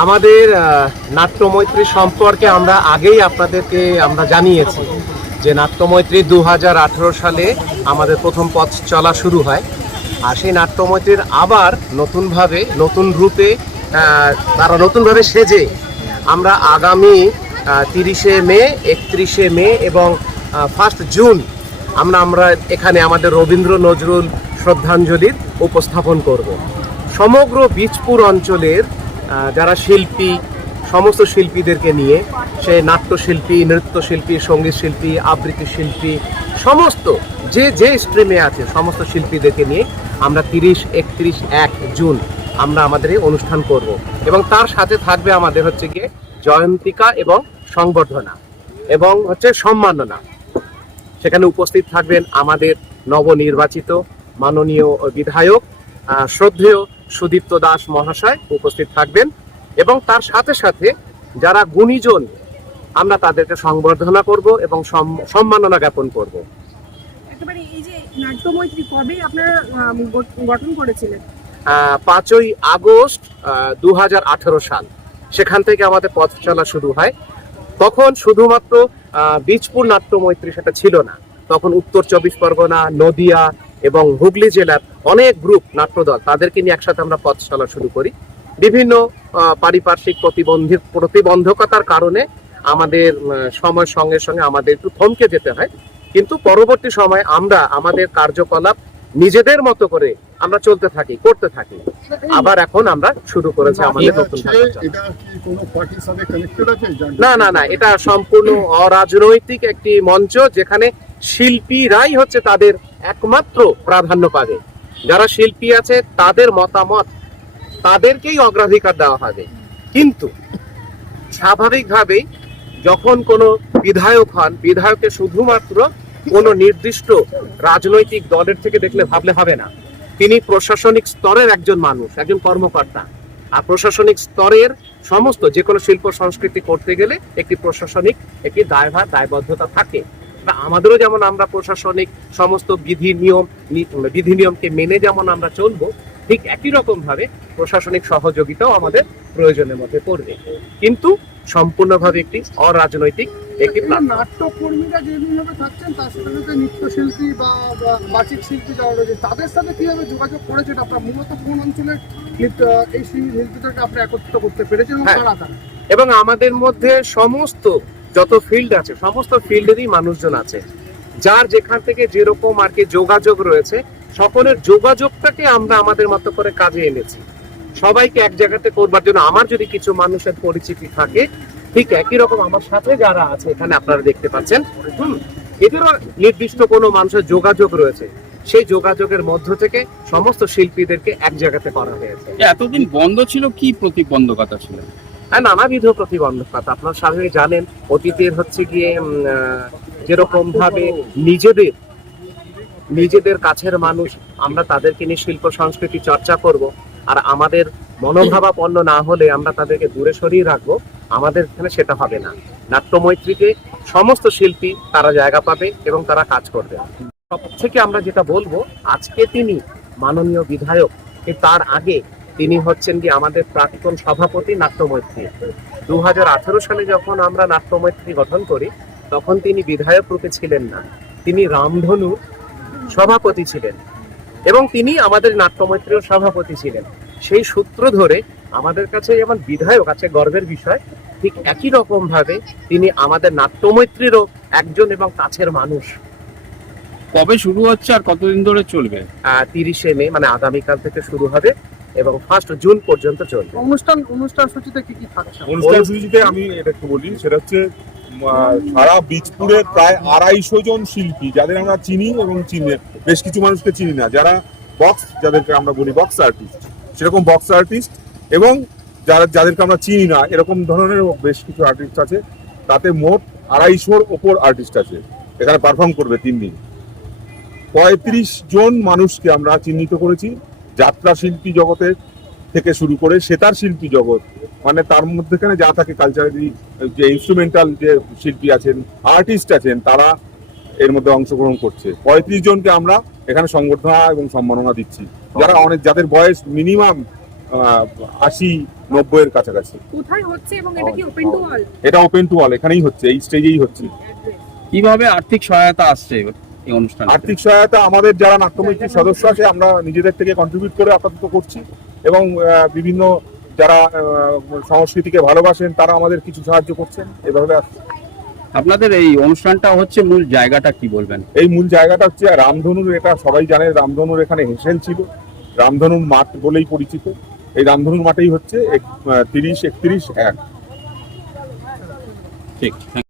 আমাদের নাট্যমৈত্রী সম্পর্কে আমরা আগেই আপনাদেরকে আমরা জানিয়েছি যে নাট্যমৈত্রী 2018 সালে আমাদের প্রথম পথ চলা শুরু হয়। আর সেই নাট্যমৈত্রীর আবার নতুনভাবে নতুন রূপে তারা নতুনভাবে সেজে আমরা আগামী 30শে মে, 31শে মে এবং 1 জুন আমরা এখানে আমাদের রবীন্দ্র নজরুল শ্রদ্ধাঞ্জলির উপস্থাপন করব। সমগ্র বীজপুর অঞ্চলের যারা শিল্পী, সমস্ত শিল্পীদেরকে নিয়ে, সে নাট্যশিল্পী, নৃত্যশিল্পী, সঙ্গীত শিল্পী, আবৃত্তি শিল্পী, সমস্ত যে স্ট্রিমে আছে সমস্ত শিল্পীদেরকে নিয়ে আমরা 30, 31, 1 জুন আমরা আমাদের এই অনুষ্ঠান করব। এবং তার সাথে থাকবে আমাদের হচ্ছে গিয়ে জয়ন্তিকা এবং সংবর্ধনা এবং হচ্ছে সম্মাননা। সেখানে উপস্থিত থাকবেন আমাদের নবনির্বাচিত মাননীয় বিধায়ক শ্রদ্ধেয় সুদীপ্ত দাস মহাশয় উপস্থিত থাকবেন এবং তার সাথে সাথে যারা গুণীজন আমরা তাদেরকে সংবর্ধনা করব এবং সম্মাননা জ্ঞাপন করব। একেবারে এই যে নাট্যমৈত্রী কবে আপনারা গঠন করেছিলেন? 5ই আগস্ট 2018 সাল, সেখান থেকে আমাদের পথ চলা শুরু হয়। তখন শুধুমাত্র বীজপুর নাট্যমৈত্রী সেটা ছিল না, তখন উত্তর 24 পরগনা, নদিয়া এবং হুগলি জেলার অনেক গ্রুপ নাট্যদল, তাদেরকে নিয়ে একসাথে আমরা পথ চলা শুরু করি। বিভিন্ন পারিপার্শ্বিক প্রতিবন্ধকতার কারণে আমাদের সময়ের সঙ্গে সঙ্গে আমাদের একটু থমকে যেতে হয়, কিন্তু পরবর্তী সময় আমরা আমাদের কার্যকলাপ নিজেদের মতো করে আমরা চলতে থাকি, করতে থাকি। আবার এখন আমরা শুরু করেছি আমাদের নতুন। না, এটা সম্পূর্ণ অরাজনৈতিক একটি মঞ্চ, যেখানে শিল্পীরাই হচ্ছে তাদের একমাত্র প্রাধান্য পাবে। যারা শিল্পী আছে তাদের মতামত তাদেরকেই অগ্রাধিকার দেওয়া হবে। কিন্তু স্বাভাবিকভাবেই যখন কোনো বিধায়ক হন, বিধায়ককে শুধুমাত্র কোনো নির্দিষ্ট রাজনৈতিক দলের থেকে দেখলে ভাবলে হবে না। তিনি প্রশাসনিক স্তরের একজন মানুষ, একজন কর্মকর্তা। আর প্রশাসনিক স্তরের সমস্ত যে কোনো শিল্প সংস্কৃতি করতে গেলে একটি প্রশাসনিক একটি দায়ভার, দায়বদ্ধতা থাকে। আমাদেরও যেমন আমরা প্রশাসনিক সমস্ত বিধি নিয়মকে মেনে যেমন আমরা চলবো, ঠিক একই রকম ভাবে প্রশাসনিক সহযোগিতাও আমাদের প্রয়োজনের মধ্যে পড়বে, কিন্তু সম্পূর্ণভাবে একটি অরাজনৈতিক একটি নাট্যকর্মীরা যেভাবে থাকছেন তার সাথে নৃত্যশিল্পী বা বাচিক শিল্পী যারা রয়েছে তাদের সাথে কিভাবে যোগাযোগ করেছেন আপনারা? মূলত কোন অঞ্চলের এই শিল্পীদেরকে আপনি একত্রিত করতে পেরেছেন? এবং আমাদের মধ্যে সমস্ত যত ফিল্ড আছে সমস্ত ফিল্ডেরই মানুষজন আছে, যার যেখান থেকে যেরকম আর কি যোগাযোগ রয়েছে, সকলের যোগাযোগটাকে আমরা আমাদের মতো করে কাজে এনেছি। সবাইকে এক জায়গাতে করবার জন্য আমার যদি কিছু মানুষের পরিচিতি থাকে, ঠিক একই রকম আমার সাথে যারা আছে এখানে আপনারা দেখতে পাচ্ছেন, এদেরও নির্দিষ্ট কোনো মানুষের যোগাযোগ রয়েছে। সেই যোগাযোগের মধ্য থেকে সমস্ত শিল্পীদেরকে এক জায়গাতে করা হয়েছে। এতদিন বন্ধ ছিল, কি প্রতিবন্ধকতা ছিল? নানাবিধ প্রতিবন্ধকতা। আপনার সামনে জানেন, অতীতের হচ্ছে গিয়ে যেরকম ভাবে নিজেদের কাছের মানুষ আমরা তাদেরকে নিয়ে শিল্প সংস্কৃতি চর্চা করব, আর আমাদের মনোভাবাপন্ন না হলে আমরা তাদেরকে দূরে সরিয়ে রাখবো, আমাদের এখানে সেটা হবে না। নাট্যমৈত্রীতে সমস্ত শিল্পী তারা জায়গা পাবে এবং তারা কাজ করবে। সব থেকে আমরা যেটা বলবো, আজকে তিনি মাননীয় বিধায়ক, তার আগে তিনি হচ্ছেন কি আমাদের প্রাক্তন সভাপতি নাট্যমৈত্রী। 2018 সালে যখন আমরা নাট্যমৈত্রী গঠন করি, তখন তিনি বিধায়ক রূপে ছিলেন না, তিনি রামধনু সভাপতি ছিলেন এবং তিনি আমাদের নাট্যমৈত্রীর সভাপতি ছিলেন। সেই সূত্র ধরে আমাদের কাছে যেমন বিধায়ক আছে গর্বের বিষয়, ঠিক একই রকম ভাবে তিনি আমাদের নাট্যমৈত্রীরও একজন এবং কাছের মানুষ। কবে শুরু হচ্ছে আর কতদিন ধরে চলবে? 30শে মে মানে আগামীকাল থেকে শুরু হবে এবং 1 জুন পর্যন্ত চলবে। অনুষ্ঠান সূচিতে কি থাকছে? অনুষ্ঠান সূচিতে আমি এটা একটু বলি, সেটা হচ্ছে সারা বীজপুরে প্রায় 250 জন শিল্পী, যাদের আমরা চিনি এবং বেশ কিছু মানুষকে চিনি না, যারা যাদেরকে আমরা বলি বক্স আর্টিস্ট, সেরকম বক্স আর্টিস্ট, এবং যাদেরকে আমরা চিনি না এরকম ধরনের বেশ কিছু আর্টিস্ট আছে। তাতে মোট 250-র ওপর আর্টিস্ট আছে, এখানে পারফর্ম করবে 3 দিন। 35 জন মানুষকে আমরা চিহ্নিত করেছি, যাত্রা শিল্পী জগতের থেকে শুরু করে সেতার শিল্পী জগৎ, মানে তার মধ্যেখানে যা থাকে কালচারালি, যে ইনস্ট্রুমেন্টাল যে শিল্পী আছেন, আর্টিস্ট আছেন, তারা এর মধ্যে অংশগ্রহণ করছে। 35 জনকে আমরা এখানে সংবর্ধনা এবং সম্মাননা দিচ্ছি, যাদের বয়স মিনিমাম 80, 90-এর কাছাকাছি। কোথায় হচ্ছে এবং এটা কি ওপেন টু অল? এটা ওপেন টু অল, এখানেই হচ্ছে, এই স্টেজেই হচ্ছে। কিভাবে আর্থিক সহায়তা আসছে এই অনুষ্ঠান? আর্থিক সহায়তা আমাদের যারা নাট্যমৈত্রীর সদস্য আছে আমরা নিজেদের থেকে কন্ট্রিবিউট করে আপাতত করছি, এবং বিভিন্ন যারা সংস্কৃতিকে ভালোবাসেন তারা আমাদের কিছু সাহায্য করছেন, এভাবে আসছে। আপনাদের এই অনুষ্ঠানটা হচ্ছে মূল জায়গাটা কি বলবেন? এই মূল জায়গাটা হচ্ছে রামধনুর, এটা সবাই জানে, রামধনুর এখানে হেসেল ছিল, রামধনুর মাঠ বলেই পরিচিত। এই রামধনুর মাঠেই হচ্ছে 30, 31, 1। ঠিক, থ্যাংক